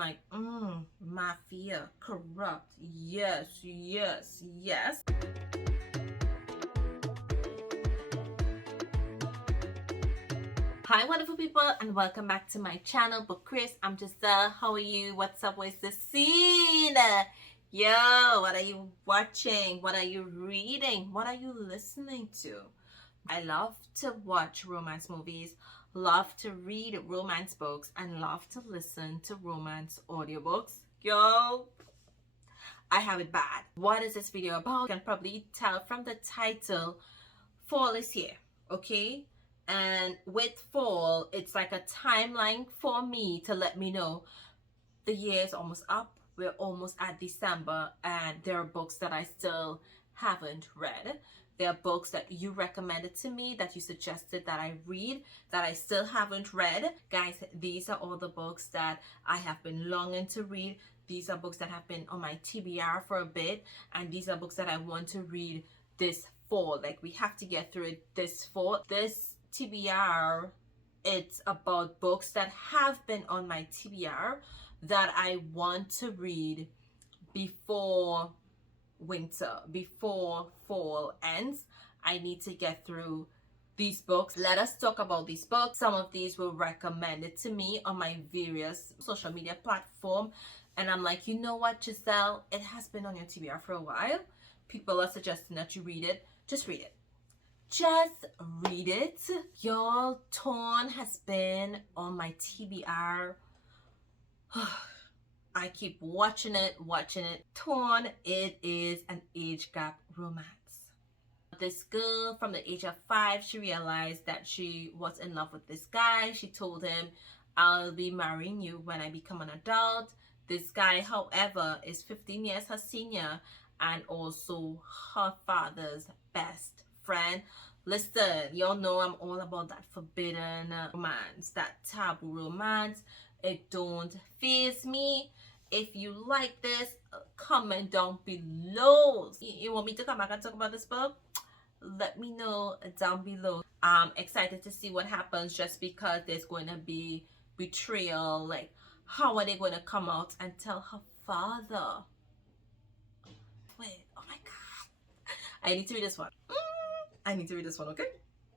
like, mafia, corrupt, yes, yes, yes. Hi wonderful people, and welcome back to my channel, Book Chris. I'm Giselle. How are you? What's up with the scene? Yo, what are you watching? What are you reading? What are you listening to? I love to watch romance movies, love to read romance books, and love to listen to romance audiobooks. Yo, I have it bad. What is this video about? You can probably tell from the title, fall is here, okay? And with fall, it's like a timeline for me to let me know the year is almost up. We're almost at December, and there are books that I still haven't read. There are books that you recommended to me, that you suggested that I read, that I still haven't read. Guys, these are all the books that I have been longing to read. These are books that have been on my TBR for a bit, and these are books that I want to read this fall. Like, we have to get through it this fall. This TBR, it's about books that have been on my TBR that I want to read before winter, before fall ends. I need to get through these books. Let us talk about these books. Some of these were recommended to me on my various social media platform, and I'm like, you know what, Giselle, it has been on your TBR for a while. People are suggesting that you read it. Just read it. Just read it. Y'all, Torn has been on my TBR. I keep watching it. Torn, it is an age gap romance. This girl from the age of 5, she realized that she was in love with this guy. She told him, I'll be marrying you when I become an adult. This guy, however, is 15 years her senior and also her father's best friend. Listen, y'all know I'm all about that forbidden romance, that taboo romance. It don't faze me. If you like this, comment down below. You want me to come back and talk about this book? Let me know down below. I'm excited to see what happens, just because there's going to be betrayal. Like, how are they going to come out and tell her father? Wait, oh my god, I need to read this one. I need to read this one, okay?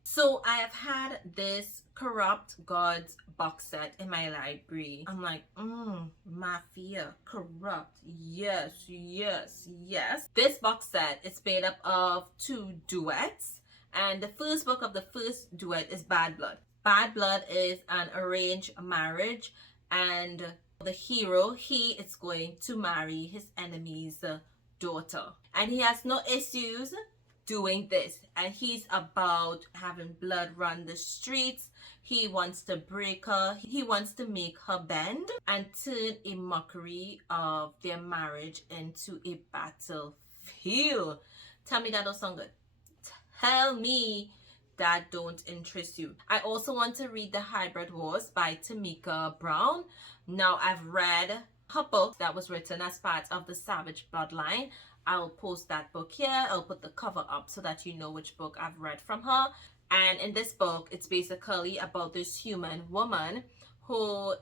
So I have had this Corrupt Gods box set in my library. I'm like, mafia, corrupt, yes, yes, yes. This box set is made up of 2 duets, and the first book of the first duet is Bad Blood. Bad Blood is an arranged marriage, and the hero, he is going to marry his enemy's daughter, and he has no issues doing this, and he's about having blood run the streets. He wants to break her, he wants to make her bend and turn a mockery of their marriage into a battlefield. Tell me that don't sound good. Tell me that don't interest you. I also want to read The Hybrid Wars by Tamika Brown. Now, I've read her book that was written as part of the Savage Bloodline. I'll post that book here. I'll put the cover up so that you know which book I've read from her. And in this book, it's basically about this human woman who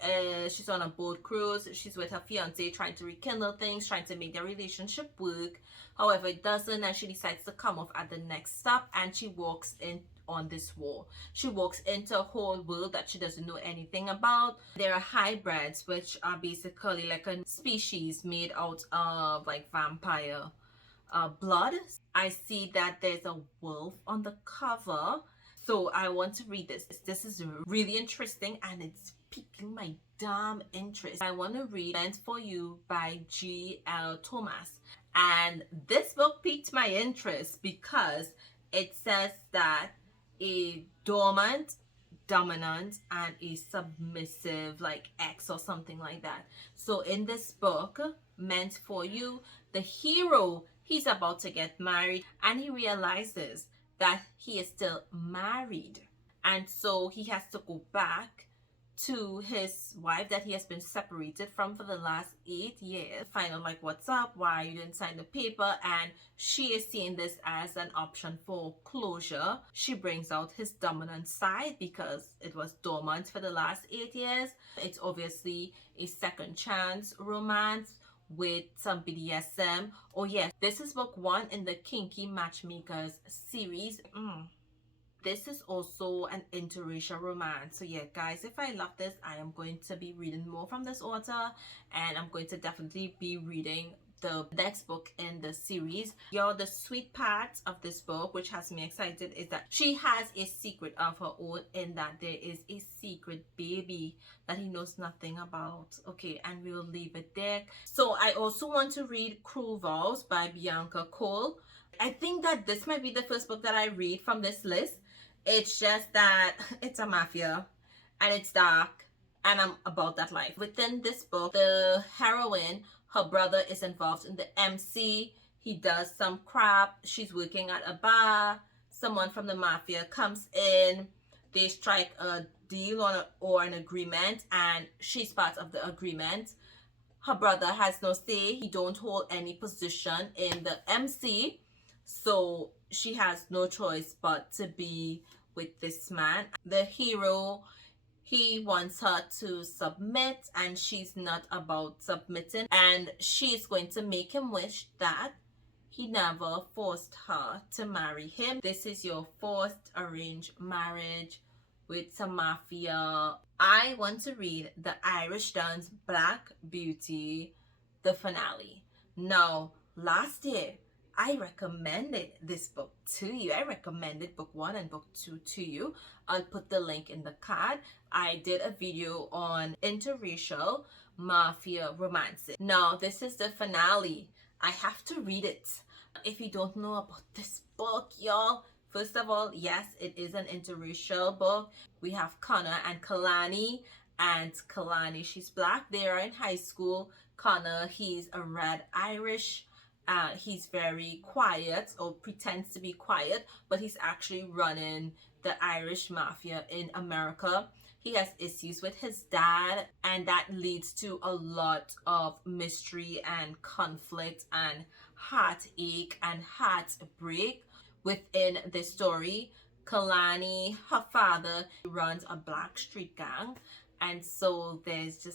she's on a boat cruise. She's with her fiance, trying to rekindle things, trying to make their relationship work. However, it doesn't, and she decides to come off at the next stop, and she walks in on this war. She walks into a whole world that she doesn't know anything about. There are hybrids, which are basically like a species made out of like vampire blood. I see that there's a wolf on the cover, so I want to read this. This is really interesting, and it's piquing my damn interest. I want to read Meant for You by G.L. Tomas, and this book piqued my interest because it says that a dominant, and a submissive, like ex or something like that. So in this book, Meant for You, the hero, he's about to get married, and he realizes that he is still married, and so he has to go back to his wife that he has been separated from for the last 8 years. Find out like what's up, why you didn't sign the paper, and she is seeing this as an option for closure. She brings out his dominant side because it was dormant for the last 8 years. It's obviously a second chance romance with some BDSM. Oh yes, this is book 1 in the Kinky Matchmakers series. This is also an interracial romance. So yeah, guys, if I love this, I am going to be reading more from this author, and I'm going to definitely be reading the next book in the series. Yo, the sweet part of this book, which has me excited, is that she has a secret of her own, in that there is a secret baby that he knows nothing about. Okay, and we'll leave it there. So I also want to read Vows by Bianca. I think that this might be the first book that I read from this list. It's just that it's a mafia and it's dark and I'm about that life. Within this book, the heroine, her brother is involved in the MC. He does some crap. She's working at a bar. Someone from the mafia comes in. They strike a deal or an agreement, and she's part of the agreement. Her brother has no say. He don't hold any position in the MC. So she has no choice but to be with this man. The hero, he wants her to submit, and she's not about submitting. And she's going to make him wish that he never forced her to marry him. This is your forced arranged marriage with some mafia. I want to read The Irish Don's Black Beauty, the finale. Now, last year, I recommended this book to you. I recommended book 1 and book 2 to you. I'll put the link in the card. I did a video on interracial mafia romances. Now, this is the finale. I have to read it. If you don't know about this book, y'all, first of all, yes, it is an interracial book. We have Connor and Kalani. And Kalani, she's black. They are in high school. Connor, he's a red Irish. He's very quiet, or pretends to be quiet, but he's actually running the Irish mafia in America. He has issues with his dad, and that leads to a lot of mystery and conflict and heartache and heartbreak within the story. Kalani, her father, runs a black street gang, and so there's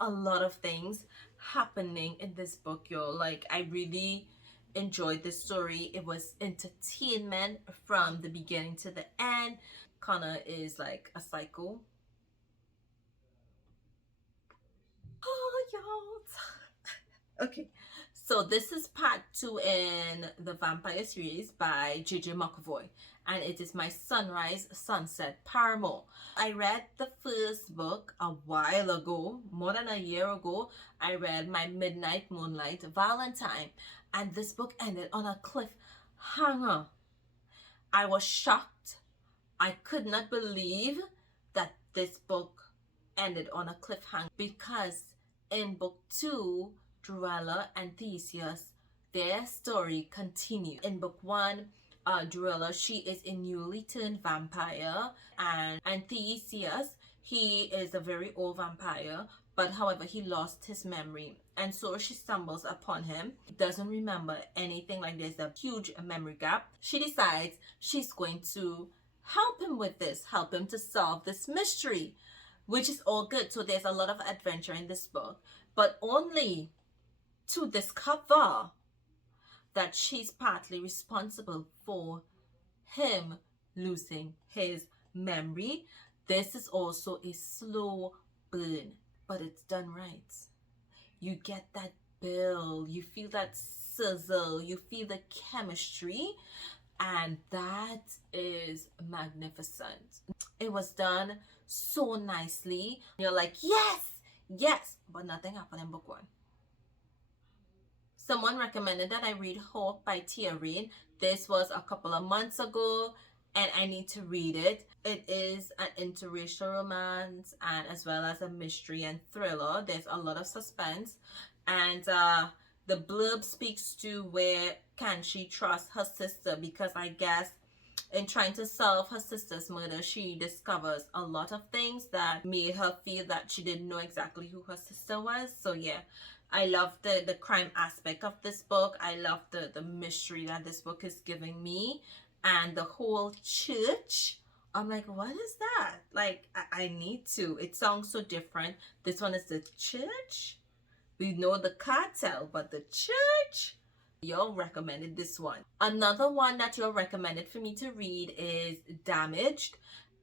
a lot of things happening in this book, yo. Like, I really enjoyed this story. It was entertainment from the beginning to the end. Connor is like a psycho. Oh, y'all. Okay, so this is part 2 in the vampire series by McAvoy, and it is my Sunrise Sunset Paramour. I read the first book a while ago, more than a year ago. I read My Midnight Moonlight Valentine, and this book ended on a cliffhanger. I was shocked. I could not believe that this book ended on a cliffhanger, because in book 2, Druella and Theseus, their story continues. In book 1, Druella, she is a newly turned vampire, and Theseus, he is a very old vampire, but however, he lost his memory, and so she stumbles upon him. He doesn't remember anything. Like, there's a huge memory gap. She decides she's going to help him with this, help him to solve this mystery, which is all good. So there's a lot of adventure in this book, but only to discover that she's partly responsible for him losing his memory. This is also a slow burn, but it's done right. You get that build, you feel that sizzle, you feel the chemistry, and that is magnificent. It was done so nicely. You're like, yes, but nothing happened in book 1. Someone recommended that I read Hope by Tiya. This was a couple of months ago, and I need to read it. It is an interracial romance, and as well as a mystery and thriller. There's a lot of suspense, and the blurb speaks to where can she trust her sister, because I guess In trying to solve her sister's murder, she discovers a lot of things that made her feel that she didn't know exactly who her sister was. So yeah, I love the crime aspect of this book. I love the mystery that this book is giving me. And the whole church, I'm like, what is that? Like, I need to. It sounds so different. This one is the church. We know the cartel, but the church? Y'all recommended this one. Another one that y'all recommended for me to read is Damaged.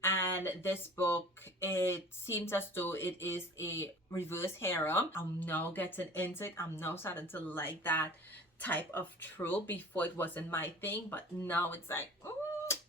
And this book, it seems as though it is a reverse harem. I'm now getting into it. I'm now starting to like that type of trope. Before it wasn't my thing, but now it's like,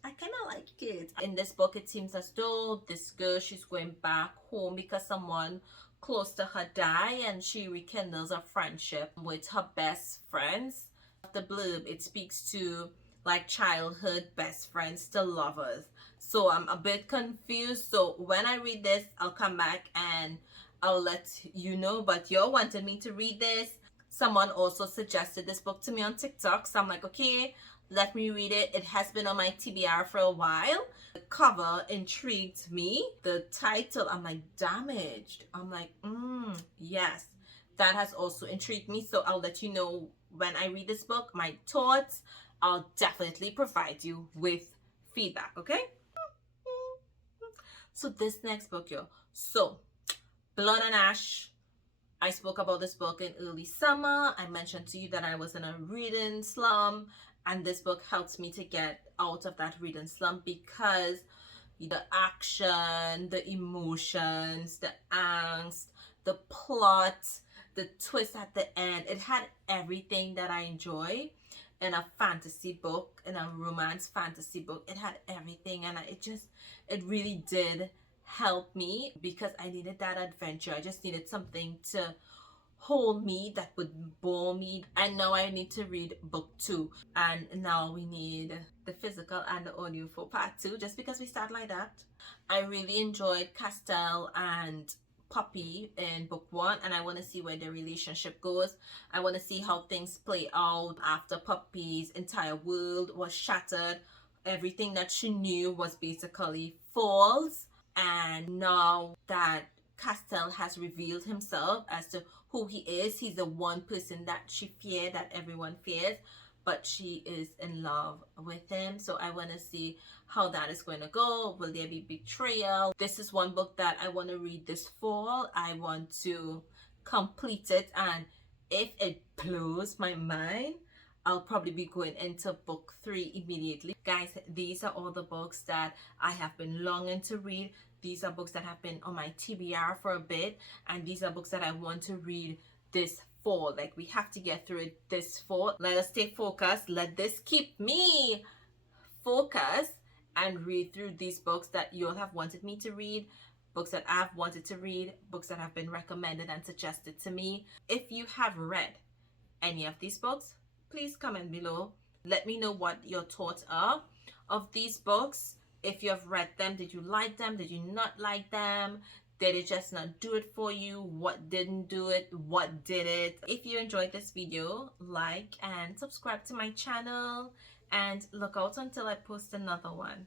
I kind of like it. In this book, it seems as though this girl, she's going back home because someone close to her died, and she rekindles a friendship with her best friends. The blurb, it speaks to like childhood best friends to lovers. So I'm a bit confused. So when I read this, I'll come back and I'll let you know. But y'all wanted me to read this. Someone also suggested this book to me on TikTok. So I'm like, okay, let me read it. It has been on my TBR for a while. The cover intrigued me. The title, I'm like, Damaged. I'm like, yes. That has also intrigued me. So I'll let you know when I read this book, my thoughts. I'll definitely provide you with feedback, okay? So this next book, yo. So, Blood and Ash. I spoke about this book in early summer. I mentioned to you that I was in a reading slump, and this book helps me to get out of that reading slump because the action, the emotions, the angst, the plot, the twist at the end, it had everything that I enjoy in a fantasy book, in a romance fantasy book. It had everything, and it really did help me because I needed that adventure. I just needed something to hold me that would bore me. And now I need to read book 2, and now we need the physical and the audio for part 2, just because we start like that. I really enjoyed Castell and Poppy in book 1, and I want to see where their relationship goes. I want to see how things play out after Poppy's entire world was shattered. Everything that she knew was basically false, and now that Castell has revealed himself as to who he is, he's the one person that she feared, that everyone fears, but she is in love with him. So I want to see how that is going to go. Will there be betrayal? This is one book that I want to read this fall. I want to complete it, and if it blows my mind, I'll probably be going into book 3 immediately. Guys, these are all the books that I have been longing to read. These are books that have been on my TBR for a bit, and these are books that I want to read this fall. Like, we have to get through it this fall. Let us stay focused. Let this keep me focused and read through these books that you all have wanted me to read, books that I've wanted to read, books that have been recommended and suggested to me. If you have read any of these books, please comment below. Let me know what your thoughts are of these books. If you have read them, did you like them? Did you not like them? Did it just not do it for you? What didn't do it? What did it? If you enjoyed this video, like and subscribe to my channel, and look out until I post another one.